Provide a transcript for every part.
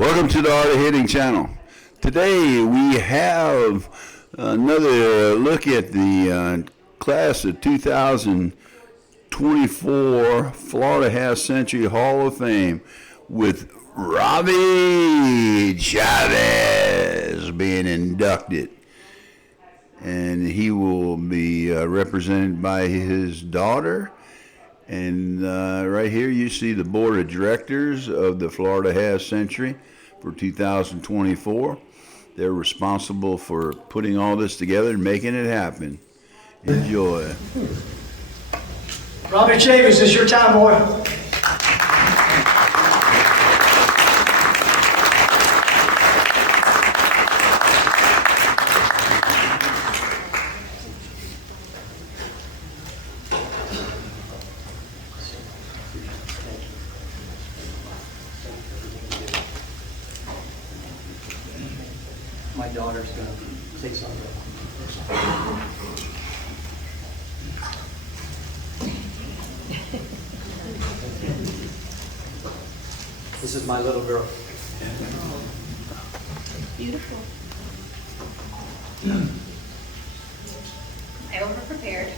Welcome to the Art of Hitting channel. Today we have another look at the class of 2024 Florida Half Century Hall of Fame with Robbie Chavis being inducted. And he will be represented by his daughter. And right here you see the board of directors of the Florida Half Century for 2024. They're responsible for putting all this together and making it happen. Enjoy. Robbie Chavis, it's your time, boy. My daughter's going to say something. This is my little girl. Beautiful. I over-prepared,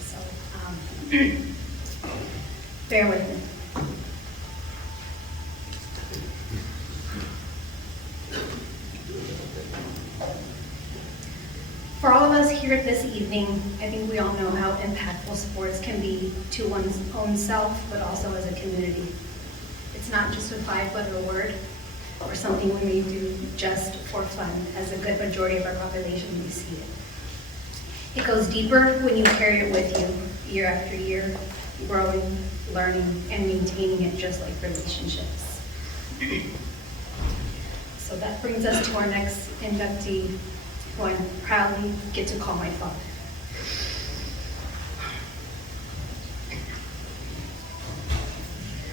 so bear with me. For all of us here this evening, I think we all know how impactful sports can be to one's own self, but also as a community. It's not just a 5-letter word or something we may do just for fun, as a good majority of our population we see it. It goes deeper when you carry it with you year after year, growing, learning, and maintaining it just like relationships. So that brings us to our next inductee, who I proudly get to call my father.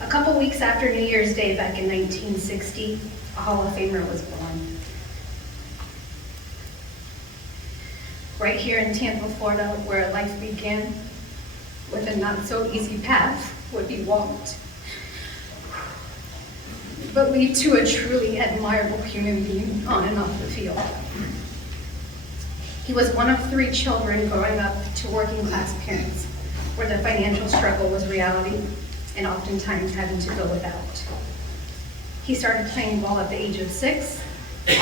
A couple weeks after New Year's Day back in 1960, a Hall of Famer was born. Right here in Tampa, Florida, where life began with a not so easy path would be walked, but lead to a truly admirable human being on and off the field. He was one of 3 children growing up to working class parents, where the financial struggle was reality and oftentimes having to go without. He started playing ball at the age of 6,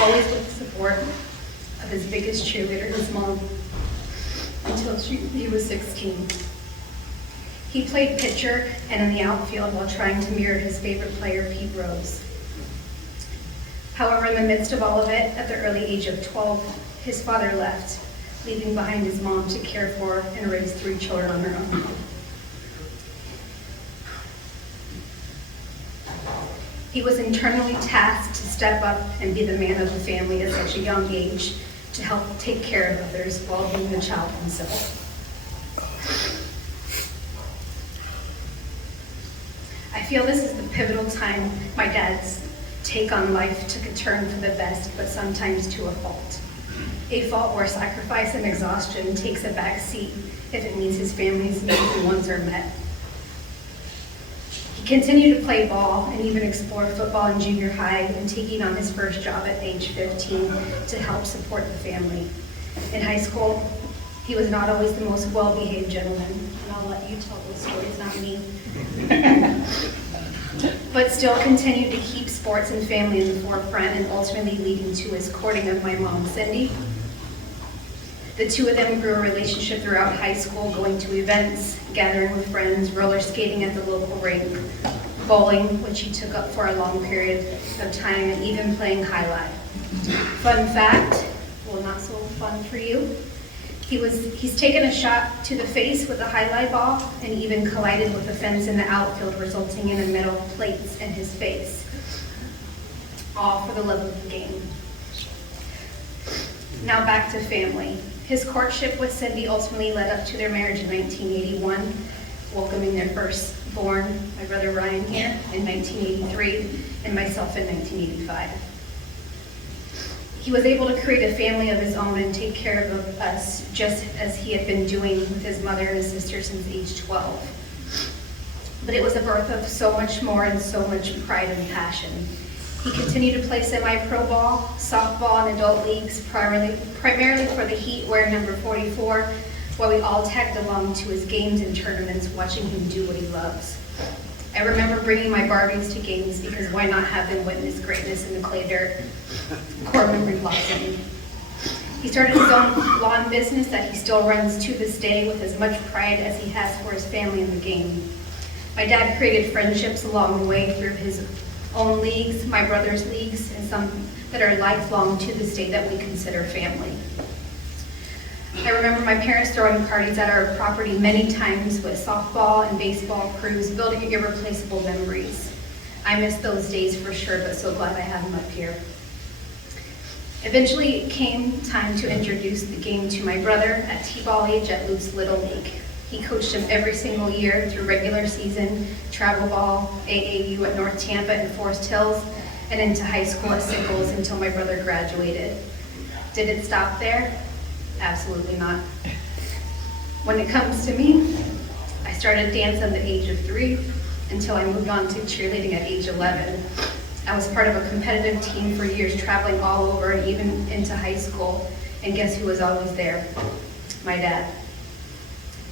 always with the support of his biggest cheerleader, his mom, until he was 16. He played pitcher and in the outfield while trying to mirror his favorite player, Pete Rose. However, in the midst of all of it, at the early age of 12, his father left, leaving behind his mom to care for and raise 3 children on her own. He was internally tasked to step up and be the man of the family at such a young age to help take care of others while being a child himself. I feel this is the pivotal time my dad's take on life took a turn for the best, but sometimes to a fault. A fault where sacrifice and exhaustion takes a back seat if it means his family's needs and wants are met. He continued to play ball and even explore football in junior high, and taking on his first job at age 15 to help support the family. In high school, he was not always the most well-behaved gentleman, and I'll let you tell those stories, not me. But still continued to keep sports and family in the forefront, and ultimately leading to his courting of my mom, Cindy. The 2 of them grew a relationship throughout high school, going to events, gathering with friends, roller skating at the local rink, bowling, which he took up for a long period of time, and even playing highlight. Fun fact, well, not so fun for you, he's taken a shot to the face with a highlight ball and even collided with a fence in the outfield, resulting in a metal plates in his face, all for the love of the game. Now back to family. His courtship with Cindy ultimately led up to their marriage in 1981, welcoming their firstborn, my brother Ryan here, in 1983, and myself in 1985. He was able to create a family of his own and take care of us, just as he had been doing with his mother and his sister since age 12. But it was a birth of so much more and so much pride and passion. He continued to play semi-pro ball, softball, and adult leagues, primarily for the Heat, wearing number 44, while we all tagged along to his games and tournaments, watching him do what he loves. I remember bringing my Barbies to games because why not have them witness greatness in the clay dirt? Core memory blossomed. He started his own lawn business that he still runs to this day with as much pride as he has for his family in the game. My dad created friendships along the way through his own leagues, my brother's leagues, and some that are lifelong to this day that we consider family. I remember my parents throwing parties at our property many times with softball and baseball crews, building irreplaceable memories. I miss those days for sure, but so glad I have them up here. Eventually, it came time to introduce the game to my brother at T-ball age at Luke's Little League. He coached him every single year through regular season, travel ball, AAU at North Tampa and Forest Hills, and into high school at Sickles until my brother graduated. Did it stop there? Absolutely not. When it comes to me, I started dance at the age of 3 until I moved on to cheerleading at age 11. I was part of a competitive team for years, traveling all over and even into high school. And guess who was always there? My dad.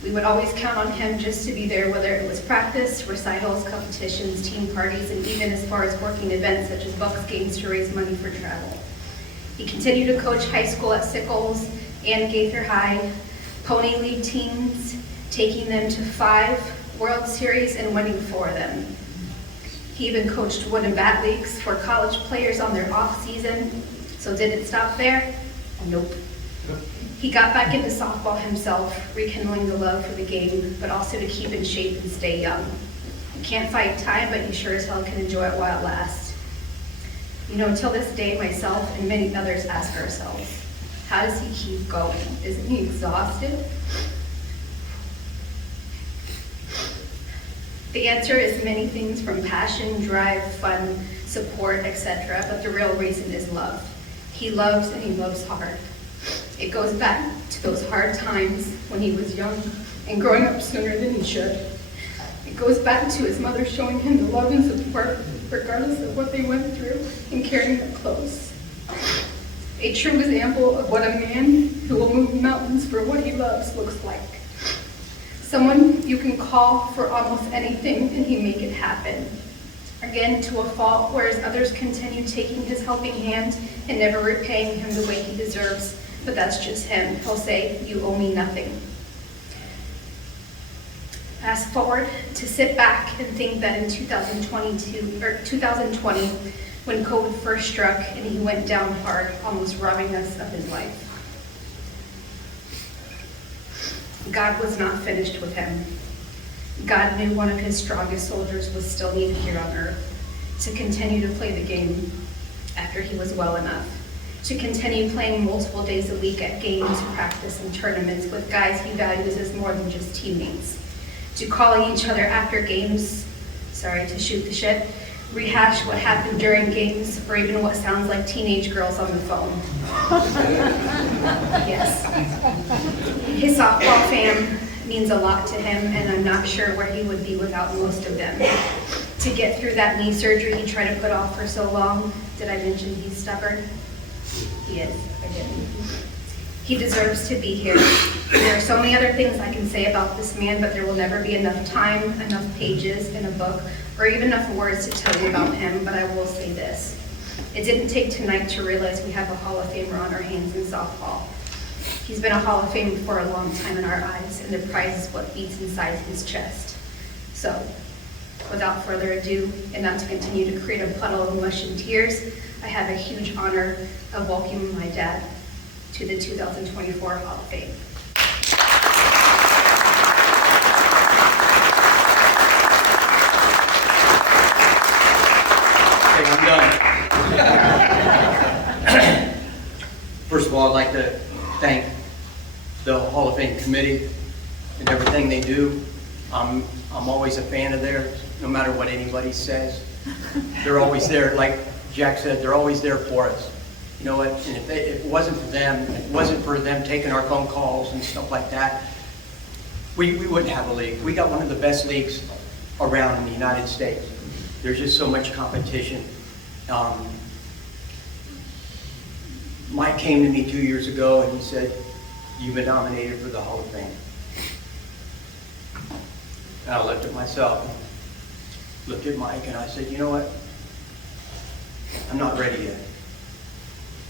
We would always count on him just to be there, whether it was practice, recitals, competitions, team parties, and even as far as working events such as Bucks games to raise money for travel. He continued to coach high school at Sickles and Gaither High, Pony League teams, taking them to 5 World Series and winning 4 of them. He even coached wood and bat leagues for college players on their off season. So did it stop there? Nope. He got back into softball himself, rekindling the love for the game, but also to keep in shape and stay young. You can't fight time, but you sure as hell can enjoy it while it lasts. You know, till this day, myself and many others ask ourselves, how does he keep going? Isn't he exhausted? The answer is many things, from passion, drive, fun, support, etc., but the real reason is love. He loves, and he loves hard. It goes back to those hard times when he was young and growing up sooner than he should. It goes back to his mother showing him the love and support regardless of what they went through and carrying them close. A true example of what a man who will move mountains for what he loves looks like. Someone you can call for almost anything and he make it happen. Again, to a fault, whereas others continue taking his helping hand and never repaying him the way he deserves. But that's just him. He'll say, you owe me nothing. Fast forward to sit back and think that in 2020, when COVID first struck and he went down hard, almost robbing us of his life. God was not finished with him. God knew one of his strongest soldiers was still needed here on earth to continue to play the game after he was well enough, to continue playing multiple days a week at games, practice, and tournaments with guys he values as more than just teammates, to calling each other after games, to shoot the shit, rehash what happened during games, or even what sounds like teenage girls on the phone. Yes. His softball fam means a lot to him, and I'm not sure where he would be without most of them. To get through that knee surgery he tried to put off for so long, did I mention he's stubborn? He is, I didn't. He deserves to be here. There are so many other things I can say about this man, but there will never be enough time, enough pages in a book, or even enough words to tell you about him, but I will say this. It didn't take tonight to realize we have a Hall of Famer on our hands in softball. He's been a Hall of Famer for a long time in our eyes, and the prize is what beats inside his chest. So, without further ado, and not to continue to create a puddle of mush and tears, I have a huge honor of welcoming my dad to the 2024 Hall of Fame. Okay, I'm done. First of all, I'd like to thank the Hall of Fame committee and everything they do. I'm always a fan of theirs, no matter what anybody says. They're always there. Like Jack said, they're always there for us. You know what? And if it wasn't for them, if it wasn't for them taking our phone calls and stuff like that, we wouldn't have a league. We got one of the best leagues around in the United States. There's just so much competition. Mike came to me 2 years ago and he said, "You've been nominated for the Hall of Fame." And I looked at myself, looked at Mike, and I said, "You know what? I'm not ready yet."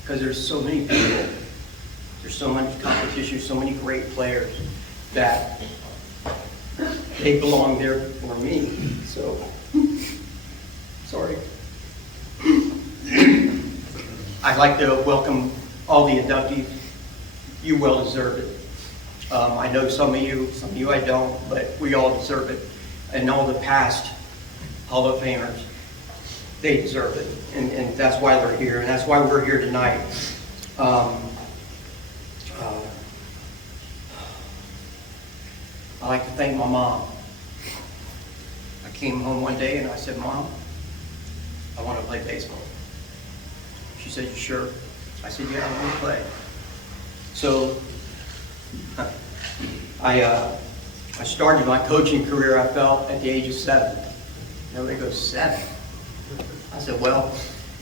Because there's so many people, there's so much competition, so many great players that they belong there for me. So, sorry. I'd like to welcome all the inductees. You well deserve it. I know some of you I don't, but we all deserve it. And all the past Hall of Famers, they deserve it. And that's why they're here, and that's why we're here tonight. I'd like to thank my mom. I came home one day and I said, "Mom, I want to play baseball." She said, "You sure?" I said, "Yeah, I want to play." So I started my coaching career, I felt, at the age of 7. Nobody goes, 7? I said, well,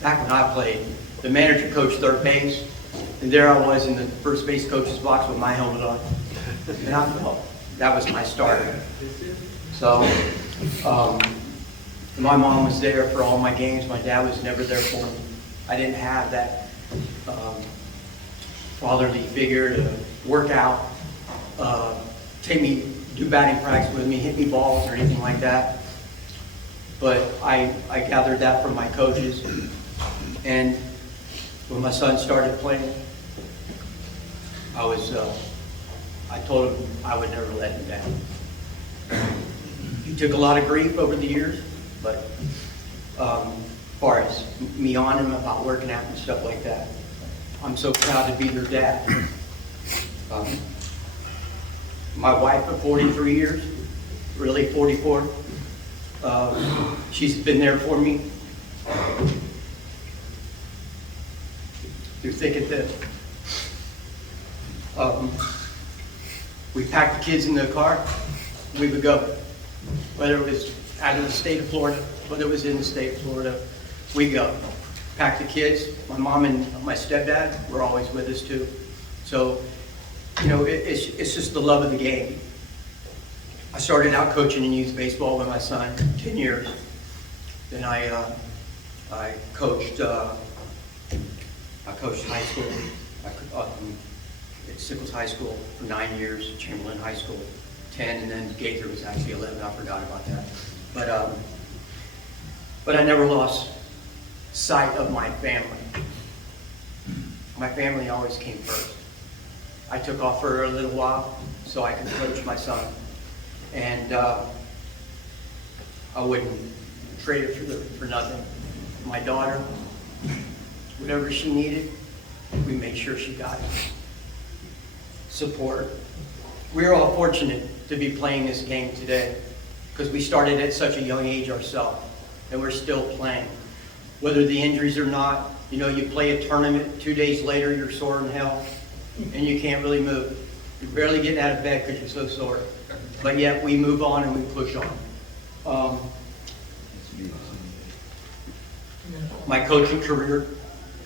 back when I played, the manager coached third base, and there I was in the first base coach's box with my helmet on. And I felt that was my start. So my mom was there for all my games. My dad was never there for me. I didn't have that fatherly figure to work out, take me, do batting practice with me, hit me balls or anything like that. But I gathered that from my coaches. And when my son started playing, I told him I would never let him down. He took a lot of grief over the years, but as far as me on him about working out and stuff like that, I'm so proud to be their dad. My wife of 43 years, really 44, she's been there for me through thick and thin. We packed the kids in the car, we would go. Whether it was out of the state of Florida, whether it was in the state of Florida, we go. Pack the kids. My mom and my stepdad were always with us too. So, you know, it's just the love of the game. I started out coaching in youth baseball with my son, 10 years. Then I coached high school. At Sickles High School for 9 years, Chamberlain High School 10, and then Gaither was actually 11. I forgot about that. But I never lost sight of my family. My family always came first. I took off for a little while so I could coach my son, and I wouldn't trade it for nothing. My daughter, whatever she needed, we made sure she got it. Support. We're all fortunate to be playing this game today because we started at such a young age ourselves, and we're still playing. Whether the injuries or not, you know, you play a tournament, 2 days later you're sore in hell, and you can't really move. You're barely getting out of bed because you're so sore. But yet we move on and we push on. My coaching career,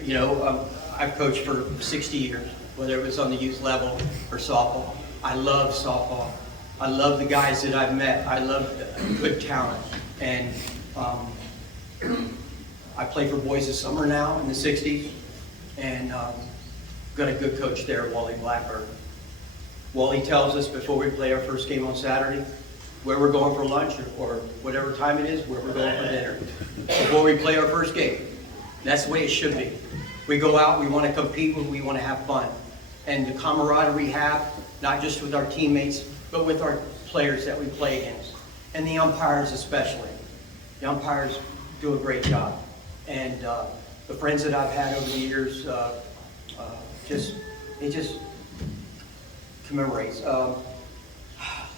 you know, I've coached for 60 years, whether it was on the youth level or softball. I love softball. I love the guys that I've met. I love good talent. And I play for boys this summer now in the 60s, and got a good coach there, Wally Blackburn. Wally tells us before we play our first game on Saturday where we're going for lunch or whatever time it is, where we're going for dinner before we play our first game. That's the way it should be. We go out, we want to compete, we want to have fun. And the camaraderie we have, not just with our teammates, but with our players that we play against. And the umpires especially. The umpires do a great job. And the friends that I've had over the years, it just commemorates.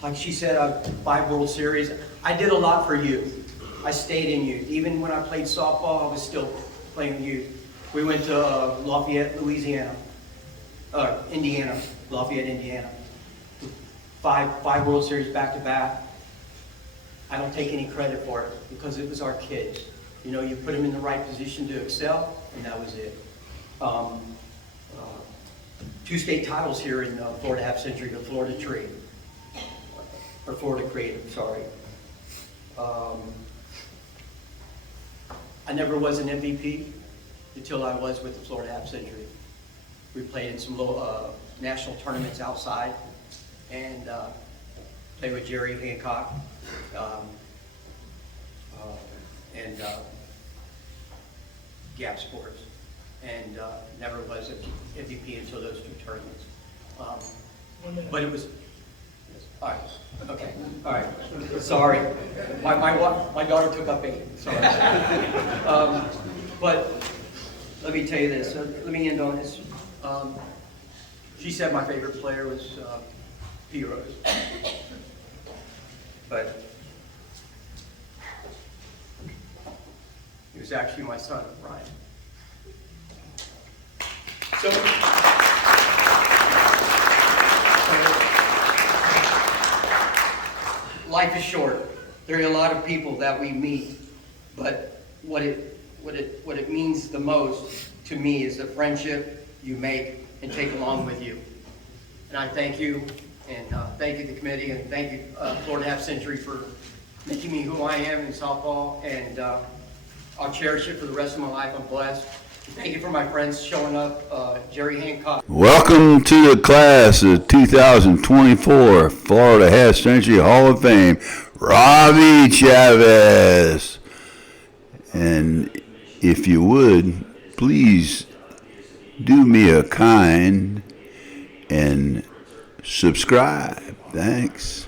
Like she said, 5 World Series. I did a lot for youth. I stayed in youth. Even when I played softball, I was still playing youth. We went to Lafayette, Louisiana. Indiana, Lafayette, Indiana. 5 World Series back to back. I don't take any credit for it because it was our kids. You know, you put them in the right position to excel, and that was it. 2 state titles here in Florida Half Century, the Florida Tree, or Florida Creative, sorry. I never was an MVP until I was with the Florida Half Century. We played in some little national tournaments outside, and played with Jerry Hancock, and Gap Sports, and never was an MVP until those 2 tournaments. But it was, all right, okay, all right, sorry. My daughter took up 8, sorry. But let me tell you this, let me end on this. She said my favorite player was P. Rose. But he was actually my son, Ryan. So life is short. There are a lot of people that we meet, but what it means the most to me is the friendship you make and take along with you. And I thank you, and thank you the committee, and thank you Florida Half Century for making me who I am in softball, and I'll cherish it for the rest of my life. I'm blessed. Thank you for my friends showing up, Jerry Hancock. Welcome to the class of 2024 Florida Half Century Hall of Fame, Robbie Chavis. And if you would, please do me a kind and subscribe. Thanks.